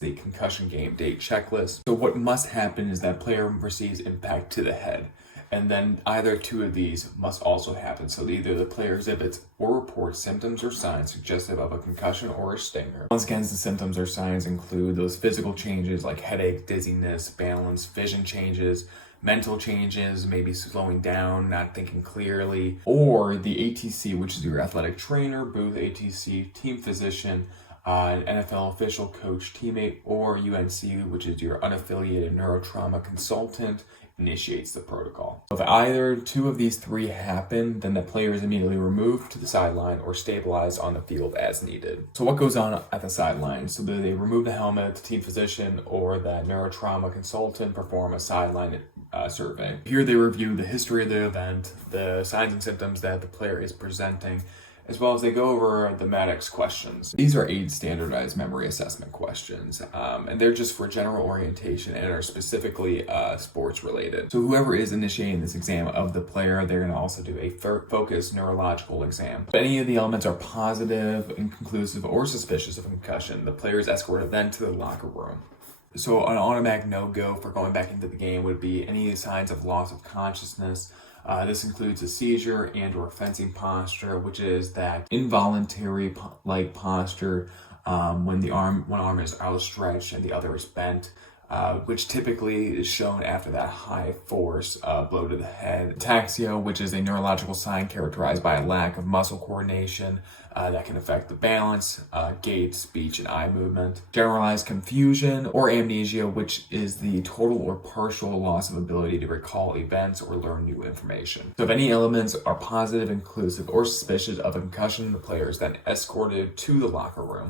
the Concussion Game Day Checklist. So what must happen is that player receives impact to the head. And then either two of these must also happen. So either the player exhibits or reports symptoms or signs suggestive of a concussion or a stinger. Once again, the symptoms or signs include those physical changes like headache, dizziness, balance, vision changes, mental changes, maybe slowing down, not thinking clearly, or the ATC, which is your athletic trainer, booth ATC, team physician, an NFL official, coach, teammate, or UNC, which is your unaffiliated neurotrauma consultant, initiates the protocol. If either two of these three happen, then the player is immediately removed to the sideline or stabilized on the field as needed. So what goes on at the sideline? So they remove the helmet, the team physician or the neurotrauma consultant perform a sideline survey. Here they review the history of the event, the signs and symptoms that the player is presenting, as well as they go over the Maddox questions. These are 8 standardized memory assessment questions, and they're just for general orientation and are specifically sports related. So whoever is initiating this exam of the player, they're going to also do a focused neurological exam. If any of the elements are positive, inconclusive, or suspicious of concussion, the player is escorted then to the locker room. So an automatic no-go for going back into the game would be any signs of loss of consciousness. This includes a seizure and or fencing posture, which is that involuntary like posture when one arm is outstretched and the other is bent, which typically is shown after that high force blow to the head. Ataxia, which is a neurological sign characterized by a lack of muscle coordination that can affect the balance, gait, speech, and eye movement. Generalized confusion or amnesia, which is the total or partial loss of ability to recall events or learn new information. So if any elements are positive, inclusive, or suspicious of a concussion, the player is then escorted to the locker room.